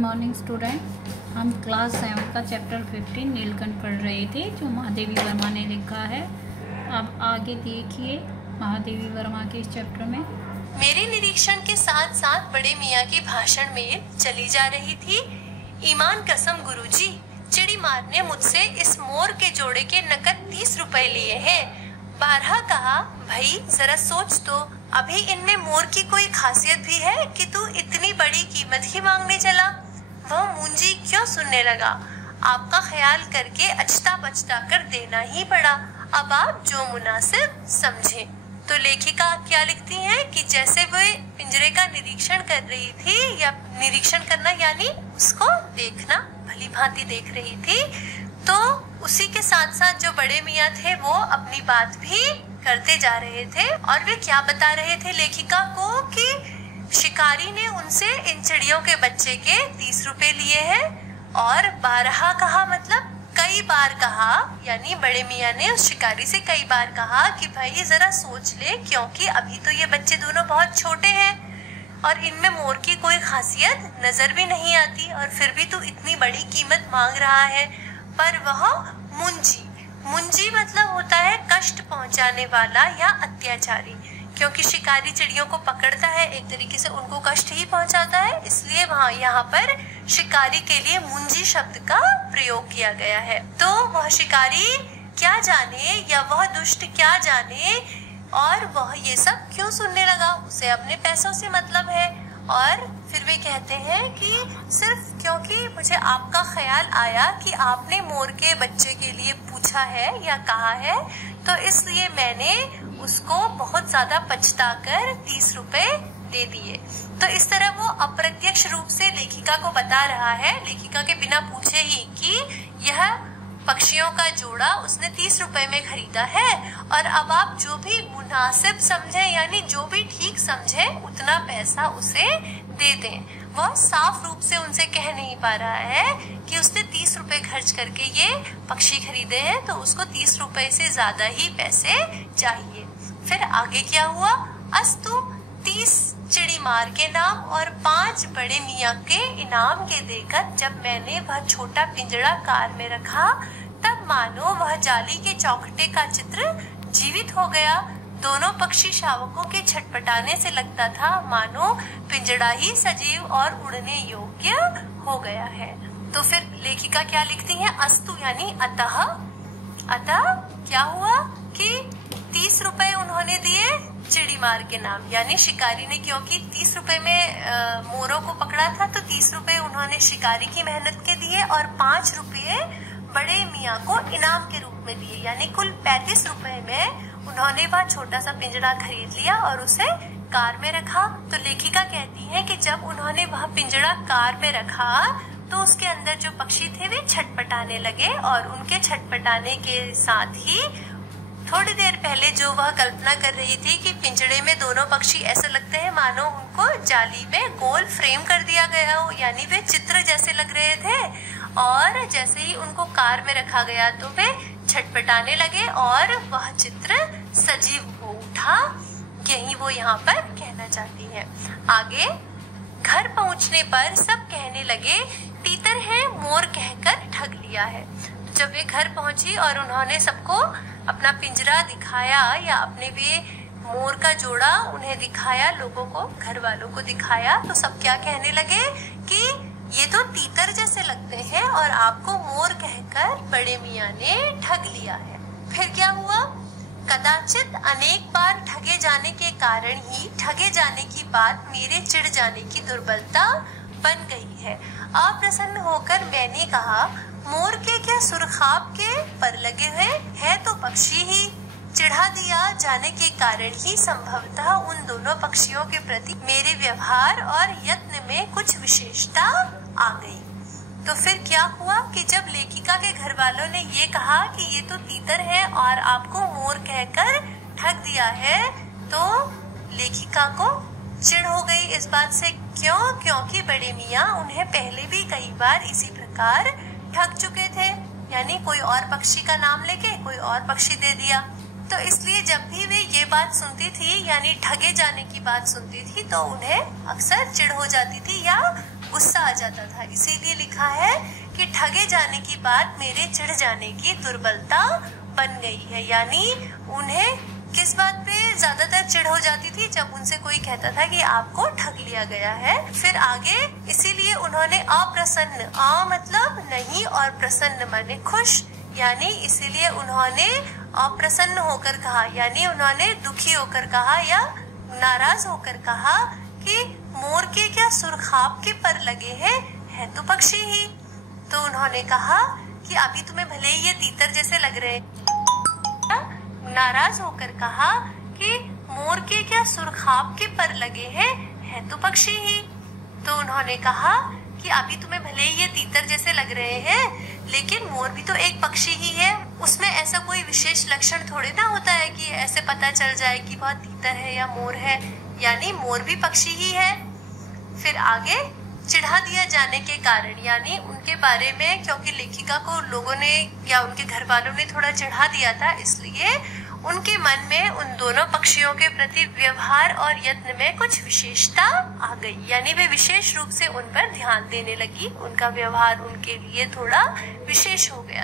Morning student, हम class 7 का chapter 15 Neelkanth पढ़ रहे थे जो महादेवी वर्मा ने लिखा है। अब आगे देखिए महादेवी वर्मा के इस चैप्टर में। मेरे निरीक्षण के साथ साथ बड़े मियाँ की भाषण में चली जा रही थी। ईमान कसम गुरुजी, चिड़ी मार ने मुझसे इस मोर के जोड़े के नकद 30 रुपए लिए हैं। बारहा कहा, भाई जरा सोच तो, अभी इनमें मोर की कोई खासियत भी है कि तू इतनी बड़ी कीमत ही मांगने चला। वह मुंजी क्यों सुनने लगा। आपका ख्याल करके अचता बचता कर देना ही पड़ा। अब आप जो मुनासिब समझे। तो लेखिका क्या लिखती हैं कि जैसे वह पिंजरे का निरीक्षण कर रही थी, या निरीक्षण करना यानी उसको देखना, भली भांति देख रही थी, तो उसी के साथ साथ जो बड़े मियाँ थे वो अपनी बात भी करते जा रहे थे। और वे क्या बता रहे थे लेखिका को कि शिकारी ने उनसे इन चिड़ियों के बच्चे के 30 रुपए लिए हैं। और बारहा कहा मतलब कई बार कहा, यानी बड़े मियाँ ने उस शिकारी से कई बार कहा कि भाई जरा सोच ले, क्योंकि अभी तो ये बच्चे दोनों बहुत छोटे हैं और इनमें मोर की कोई खासियत नजर भी नहीं आती, और फिर भी तू इतनी बड़ी कीमत मांग रहा है। पर वह मुंजी मतलब होता है कष्ट पहुंचाने वाला या अत्याचारी, क्योंकि शिकारी चिड़ियों को पकड़ता है, एक तरीके से उनको कष्ट ही पहुंचाता है, इसलिए वहाँ यहाँ पर शिकारी के लिए मुंजी शब्द का प्रयोग किया गया है। तो वह शिकारी क्या जाने, या वह दुष्ट क्या जाने, और वह ये सब क्यों सुनने लगा। उसे अपने पैसों से मतलब है। और फिर वे कहते हैं कि सिर्फ क्योंकि मुझे आपका ख्याल आया कि आपने मोर के बच्चे के लिए पूछा है या कहा है, तो इसलिए मैंने उसको बहुत ज्यादा पछताकर 30 रुपए दे दिए। तो इस तरह वो अप्रत्यक्ष रूप से लेखिका को बता रहा है, लेखिका के बिना पूछे ही, कि यह पक्षियों का जोड़ा उसने 30 रुपए में खरीदा है, और अब आप जो भी मुनासिब समझे, यानी जो भी ठीक समझे, उतना पैसा उसे दे दें। वह साफ रूप से उनसे कह नहीं पा रहा है कि उसने 30 रुपए खर्च करके ये पक्षी खरीदे हैं, तो उसको 30 रुपए से ज्यादा ही पैसे चाहिए। फिर आगे क्या हुआ। अस्तु 30 चिड़ी मार के नाम और 5 बड़े मियाँ के इनाम के देकर जब मैंने वह छोटा पिंजड़ा कार में रखा, तब मानो वह जाली के चौखटे का चित्र जीवित हो गया। दोनों पक्षी शावकों के छटपटाने से लगता था मानो पिंजड़ा ही सजीव और उड़ने योग्य हो गया है। तो फिर लेखिका क्या लिखती है, अस्तु यानी अतः क्या हुआ कि 30 रुपए उन्होंने दिए चिड़ी मार के नाम, यानी शिकारी ने क्योंकि 30 रुपए में मोरों को पकड़ा था, तो 30 रुपए उन्होंने शिकारी की मेहनत के दिए और 5 रुपए बड़े मियाँ को इनाम के रूप में दिए, यानी कुल 35 रुपए में उन्होंने वह छोटा सा पिंजरा खरीद लिया और उसे कार में रखा। तो लेखिका कहती है कि जब उन्होंने वह पिंजरा कार में रखा, तो उसके अंदर जो पक्षी थे वे छटपटाने लगे, और उनके छटपटाने के साथ ही थोड़ी देर पहले जो वह कल्पना कर रही थी कि पिंजड़े में दोनों पक्षी ऐसा लगते हैं मानो उनको जाली में गोल फ्रेम कर दिया गया हो, यानी वे चित्र जैसे लग रहे थे। और जैसे ही उनको कार में रखा गया तो वे छटपटाने लगे और वह चित्र सजीव हो उठा। यही वो यहाँ पर कहना चाहती है। आगे घर पहुँचने पर सब कहने लगे, तीतर है मोर कहकर ठग लिया है। जब वे घर पहुंची और उन्होंने सबको अपना पिंजरा दिखाया, या अपने वे मोर का जोड़ा उन्हें दिखाया, लोगों को, घर वालों को दिखाया, तो सब क्या कहने लगे कि ये तो तीतर जैसे लगते हैं और आपको मोर कहकर बड़े मियाँ ने ठग लिया है। फिर क्या हुआ। कदाचित अनेक बार ठगे जाने के कारण ही ठगे जाने की बात मेरे चिढ़ जाने की दुर्बलता बन गई है। अप्रसन्न होकर मैंने कहा, मोर के क्या सुरखाब के पर लगे हुए हैं, तो पक्षी ही। चिढ़ा दिया जाने के कारण ही संभवतः उन दोनों पक्षियों के प्रति मेरे व्यवहार और यत्न में कुछ विशेषता आ गई। तो फिर क्या हुआ कि जब लेखिका के घर वालों ने ये कहा कि ये तो तीतर है और आपको मोर कहकर ठग दिया है, तो लेखिका को चिढ़ हो गई इस बात से। क्यों? क्योंकि बड़े मियाँ उन्हें पहले भी कई बार इसी प्रकार ठग चुके थे, यानी कोई और पक्षी का नाम लेके कोई और पक्षी दे दिया। तो इसलिए जब भी वे ये बात सुनती थी, यानी ठगे जाने की बात सुनती थी, तो उन्हें अक्सर चिढ़ हो जाती थी या गुस्सा आ जाता था। इसीलिए लिखा है कि ठगे जाने की बात मेरे चिढ़ जाने की दुर्बलता बन गई है। यानी उन्हें किस बात पे ज्यादातर चिढ़ हो जाती थी? जब उनसे कोई कहता था कि आपको ठग लिया गया है। फिर आगे, इसीलिए उन्होंने अप्रसन्न, मतलब नहीं और प्रसन्न माने खुश, यानी इसीलिए उन्होंने अप्रसन्न होकर कहा, यानी उन्होंने दुखी होकर कहा या नाराज होकर कहा कि मोर के क्या सुरखाब के पर लगे हैं, है तो पक्षी ही। तो उन्होंने कहा कि अभी तुम्हें भले ही ये तीतर जैसे लग रहे हैं। नाराज होकर कहा कि मोर के क्या सुरखाब के पर लगे हैं, है तो पक्षी ही। तो उन्होंने कहा कि अभी तुम्हें भले ही ये तीतर जैसे लग रहे हैं, लेकिन मोर भी तो एक पक्षी ही है। उसमें ऐसा कोई विशेष लक्षण थोड़े ना होता है कि ऐसे पता चल जाए कि वह तीतर है या मोर है, यानी मोर भी पक्षी ही है। फिर आगे, चिढ़ा दिया जाने के कारण, यानी उनके बारे में क्योंकि लेखिका को लोगों ने या उनके घर वालों ने थोड़ा चिढ़ा दिया था, इसलिए उनके मन में उन दोनों पक्षियों के प्रति व्यवहार और यत्न में कुछ विशेषता आ गई। यानी वे विशेष रूप से उन पर ध्यान देने लगी, उनका व्यवहार उनके लिए थोड़ा विशेष हो गया।